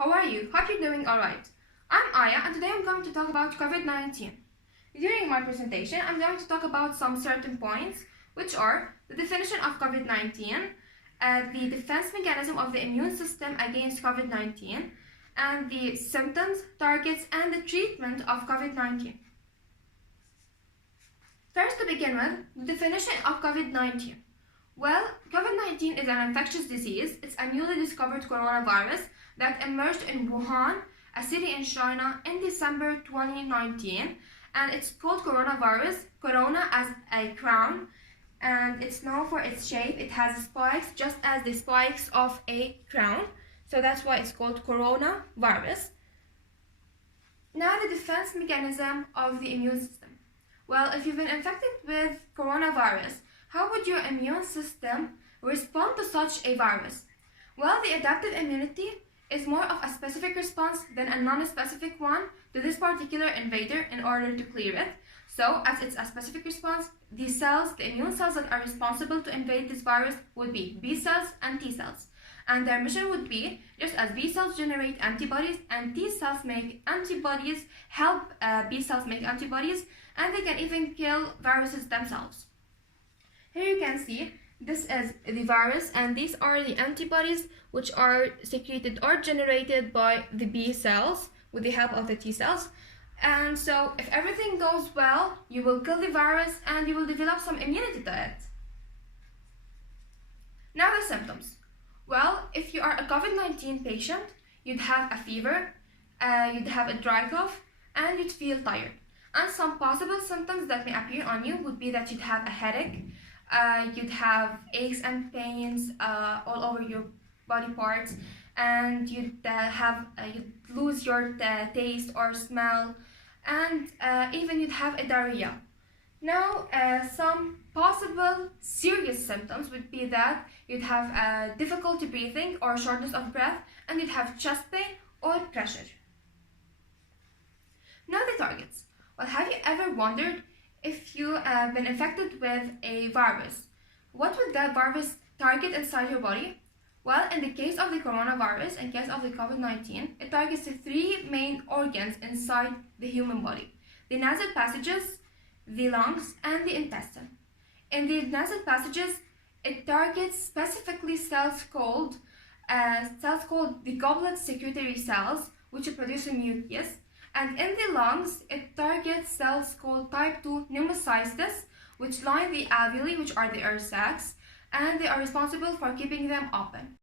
How are you? Hope you're doing alright. I'm Aya and today I'm going to talk about COVID-19. During my presentation, I'm going to talk about some certain points, which are the definition of COVID-19, the defense mechanism of the immune system against COVID-19, and the symptoms, targets, and the treatment of COVID-19. First, to begin with, the definition of COVID-19. Well, COVID-19 is an infectious disease. It's a newly discovered coronavirus that emerged in Wuhan, a city in China, in December 2019. And it's called coronavirus, corona as a crown. And it's known for its shape. It has spikes, just as the spikes of a crown. So that's why it's called coronavirus. Now, the defense mechanism of the immune system. Well, if you've been infected with coronavirus, how would your immune system respond to such a virus? Well, the adaptive immunity is more of a specific response than a non-specific one to this particular invader in order to clear it. So, as it's a specific response, the immune cells that are responsible to invade this virus would be B cells and T cells. And their mission would be, just as B cells generate antibodies and T cells make antibodies, help B cells make antibodies, and they can even kill viruses themselves. Here you can see, this is the virus and these are the antibodies which are secreted or generated by the B cells with the help of the T cells. And so if everything goes well, you will kill the virus and you will develop some immunity to it. Now the symptoms. Well, if you are a COVID-19 patient, you'd have a fever, you'd have a dry cough, and you'd feel tired. And some possible symptoms that may appear on you would be that you'd have a headache, you'd have aches and pains all over your body parts, and you'd lose your taste or smell, and even you'd have a diarrhea. Now, some possible serious symptoms would be that you'd have difficulty breathing or shortness of breath, and you'd have chest pain or pressure. Now the targets. Well, have you ever wondered if you have been infected with a virus? What would that virus target inside your body? Well, in the case of the coronavirus, in case of the COVID-19, it targets the three main organs inside the human body: the nasal passages, the lungs, and the intestine. In the nasal passages, it targets specifically cells called the goblet secretory cells, which produce a mucus. And in the lungs, it targets cells called type 2 pneumocystis, which line the alveoli, which are the air sacs, and they are responsible for keeping them open.